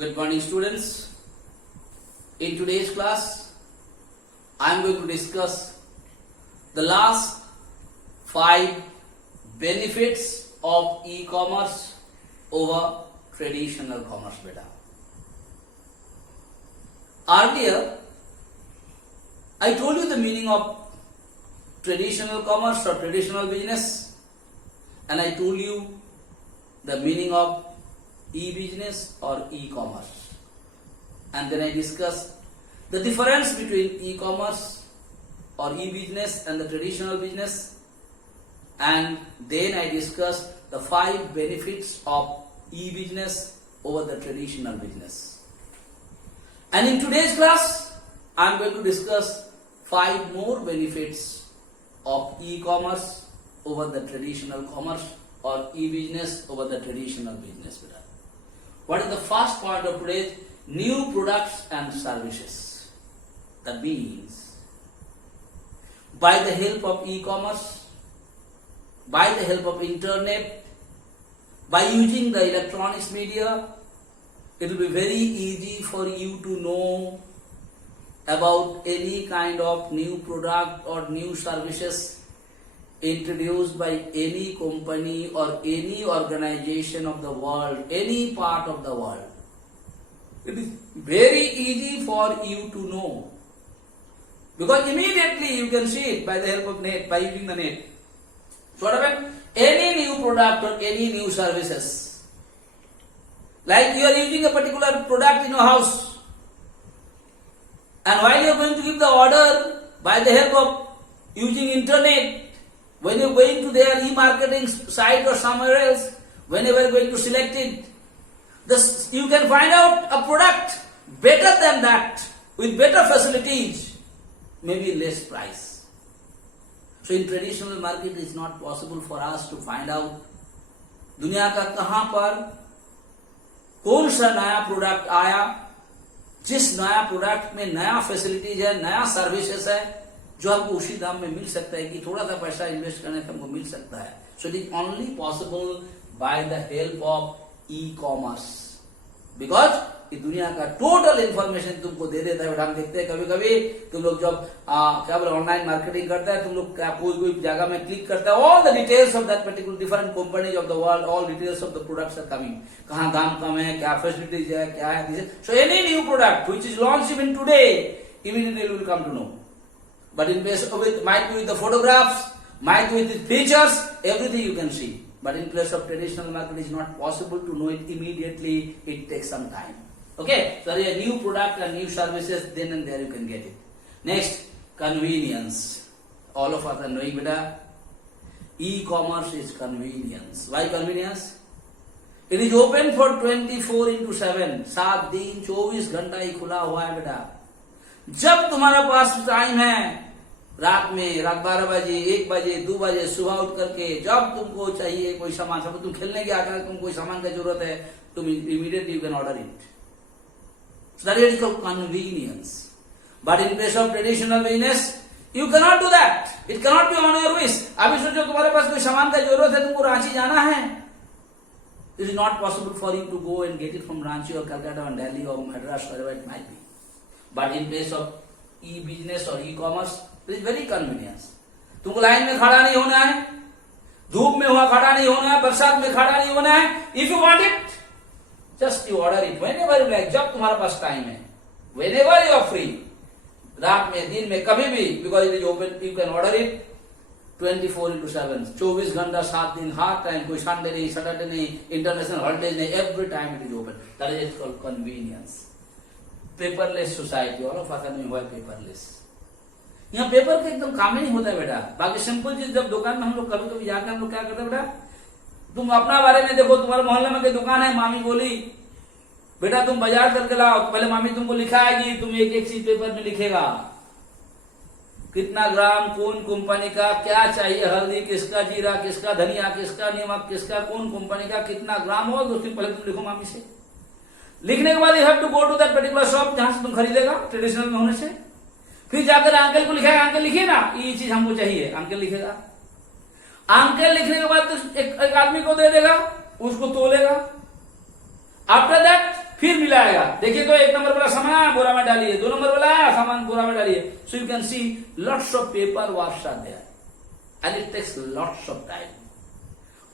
Good morning, students. In today's class, I am going to discuss the last 5 benefits of e-commerce over traditional commerce. Beta. Earlier, I told you the meaning of traditional commerce or traditional business, and I told you the meaning of e-business or e-commerce, and then I discussed the difference between e-commerce or e-business and the traditional business, and then I discussed the 5 benefits of e-business over the traditional business. And in today's class, I am going to discuss 5 more benefits of e-commerce over the traditional commerce or e-business over the traditional business. What is the first part of today's? New products and services. That means, by the help of e-commerce, by the help of internet, by using the electronics media, it will be very easy for you to know about any kind of new product or new services introduced by any company or any organization of the world, any part of the world. It is very easy for you to know, because immediately you can see it by the help of net, by using the net. So what happened? Any new product or any new services, like you are using a particular product in your house, and while you are going to give the order by the help of using internet, when you are going to their e-marketing site or somewhere else, whenever you are going to select it, you can find out a product better than that, with better facilities, maybe less price. So in traditional market, it is not possible for us to find out दुनिया का कहां पर कौन सा नया product आया, जिस नया प्रोडक्ट में नया फैसिलिटीज है, नया सर्विसेज है, जो हमको उसी दाम में मिल सकता है कि थोड़ा सा पैसा इन्वेस्ट करने से हमको मिल सकता है. So it is only possible by the help of e commerce, because ये दुनिया का टोटल इंफॉर्मेशन तुमको दे देता है. हम देखते हैं कभी कभी तुम लोग जब क्या बोले ऑनलाइन मार्केटिंग करता है, तुम लोग क्या कोई जगह में क्लिक करता है, all the details of that particular different companies of the world, all details of the products are coming. कहाँ दाम कम है, क्या फैसिलिटीज है, क्या है. So any new product which is launch even today, immediately you will come to know. But in place of it, might be with the photographs, might be with the features, everything you can see. But in place of traditional market, it is not possible to know it immediately. It takes some time. Okay, so a new product and new services, then and there you can get it. Next, convenience. All of us are knowing beta. E-commerce is convenience. Why convenience? It is open for 24/7. 7 दिन 24 घंटा ही खुला हुआ है बेटा. जब तुम्हारे पास time है, रात में, रात 12 बजे, 1 बजे, 2 बजे, सुबह उठ करके जब तुमको चाहिए कोई सामान, सब तुम खेलने के आकर तुम कोई सामान की जरूरत है, तुम immediately you can order it. So that is called convenience. But in place of traditional business, you cannot do that. It cannot be on your wish. अभी सोचो तुम्हारे पास कोई सामान की जरूरत है, तुमको रांची जाना है. It is not possible for you to go and get it from Ranchi or Calcutta or Delhi or Madras, wherever it might be. But in place of e-business or e-commerce, it is very convenience. तुमको line में खड़ा नहीं होना है, धूप में हुआ खड़ा नहीं होना है, बरसात में खड़ा नहीं होना है. If you want it, just you order it whenever you like. जब तुम्हारे पास टाइम है, whenever you are free, रात में, दिन में, कभी भी, because it is open, you can order it 24/7. 24 घंटा 7 दिन, हर टाइम, कोई संडे नहीं, सैटरडे नहीं, इंटरनेशनल हॉलिडेज नहीं, every time it is open. That is called convenience. Paperless society, all of us are knowing why paperless. यहाँ paper का एकदम काम ही नहीं होता है बेटा. बाकी सिंपल चीज, जब दुकान में हम लोग कभी कभी जाकर हम लोग क्या करते हैं बेटा, तुम अपना बारे में देखो, तुम्हारे मोहल्ले में कोई दुकान है, मामी बोली बेटा तुम बाजार करके लाओ, पहले मामी तुमको लिखाएगी, तुम एक एक चीज पेपर में लिखेगा, कितना ग्राम, कौन कंपनी का, क्या चाहिए, हल्दी किसका, जीरा किसका, धनिया किसका, नमक किसका, कौन कंपनी का, कितना ग्राम हो, 2 दिन पहले तुम लिखो मामी से. लिखने के बाद you have to go to that particular shop जहां से तुम खरीदेगा ट्रेडिशनल में होने से. फिर जाकर अंकल को लिखेगा, अंकल लिखिए ना ये चीज हमको चाहिए, अंकल लिखेगा. अंकल लिखने के बाद तो एक आदमी को दे देगा, उसको तोलेगा. आफ्टर दैट फिर मिलाएगा। देखिए तो एक नंबर वाला सामान बोरा में डालिए, 2 नंबर वाला सामान बोरा में डालिए। So you can see lots of paper works are there and it takes lots of time.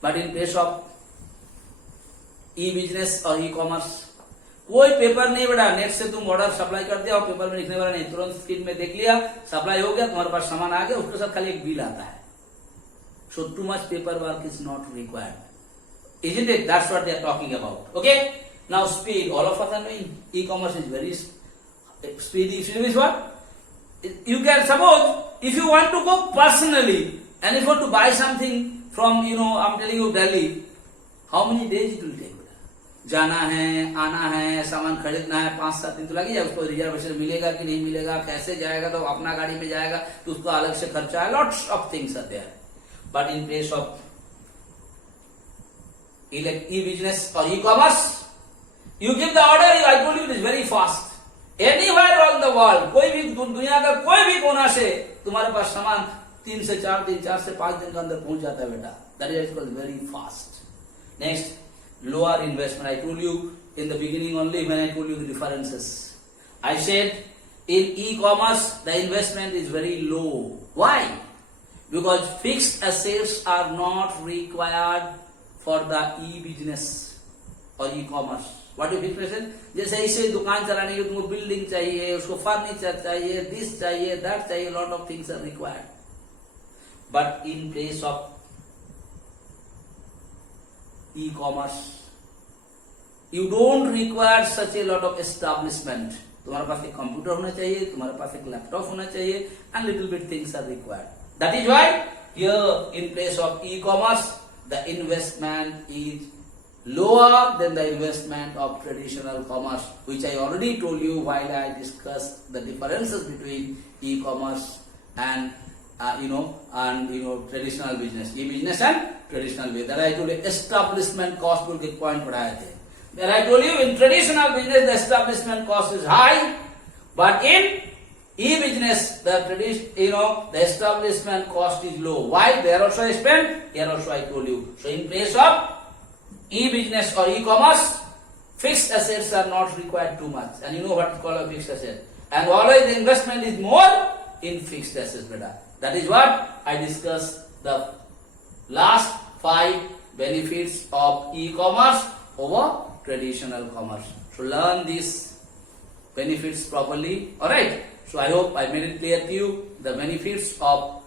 But in case of e business और ई कॉमर्स कोई पेपर नहीं बेटा, नेट से तुम ऑर्डर सप्लाई कर दिया और पेपर में लिखने वाला नहीं, तुरंत स्क्रीन में देख लिया, सप्लाई हो गया, तुम्हारे पास सामान आ गया, उसके साथ खाली एक बिल आता है। So too much paper work is not required, isn't it? That's what they are talking about. Okay, now speed, all of us are knowing e-commerce is very speedy. Speed is what? You can suppose if you want to go personally and if you want to buy something from, I'm telling you Delhi, how many days it will take? जाना है, आना है, सामान खरीदना है, 5-7 दिन तो लग ही जाएगा। उसको रिजर्वेशन मिलेगा कि नहीं मिलेगा, कैसे जाएगा, तो अपना गाड़ी में जाएगा तो उसका अलग से खर्चा है, lots of things are there. But in case of e-business or e-commerce, you give the order, I told you it is very fast. Anywhere around the world, कोई भी दुनिया का कोई भी कोना से तुम्हारे पास सामान 3 से 4 दिन, 4 से 5 दिन के अंदर पहुंच जाता है बेटा। That is called very fast. Next, lower investment. I told you in the beginning only when I told you the differences. I said in e-commerce the investment is very low. Why? Because fixed assets are not required for the e-business or e-commerce. What is fixed asset? जैसे इसे दुकान चलाने के तुमको building चाहिए, उसको furniture चाहिए, this चाहिए, दैट चाहिए, lot of things are required. But in case of e-commerce, you don't require such a lot of establishment. तुम्हारे पास एक कंप्यूटर होना चाहिए, तुम्हारे पास एक लैपटॉप होना चाहिए, and little bit things are required. That is why here in place of e-commerce, the investment is lower than the investment of traditional commerce, which I already told you while I discussed the differences between e-commerce and traditional business, e-business and traditional business. That I told you establishment cost बोल के point पढ़ाए थे. Then I told you in traditional business the establishment cost is high, but in e-business the establishment cost is low. Why? There also I spent, here also I told you. So in place of e-business or e-commerce, fixed assets are not required too much, and you know what is called a fixed asset. And always the investment is more in fixed assets, beta. That is what I discussed the last 5 benefits of e-commerce over traditional commerce. So learn these benefits properly. All right. So I hope I made it clear to you the benefits of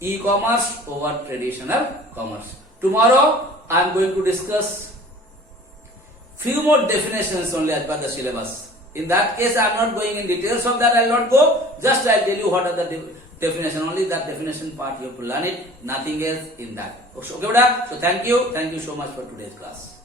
e-commerce over traditional commerce. Tomorrow I am going to discuss few more definitions only as per the syllabus. In that case I am not going in details of that, I will not go. Just I will tell you what are the definition, only that definition part you have to learn it, nothing else in that. Okay, so thank you so much for today's class.